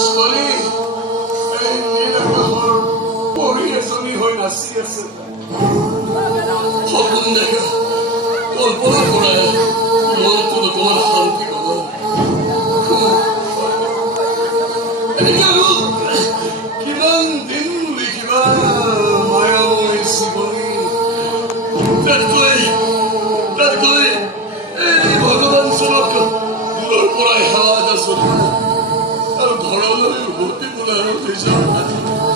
ছোৱালী এই নীলআকাশৰ পৰী এজনী হৈ নাচি আছে। সপোন দেখা কল্পনা কৰাই মনটো অকমান শান্তি পাবা। এনেকে আৰু কিমান দিন লিখিবা মায়াময় জীৱনী। তাতকৈ এই ভগৱান চৰক দূৰৰ পৰাই সেৱা এটা চলোৱা আৰু ঘৰলৈ উভতি বোলাই যাওঁ।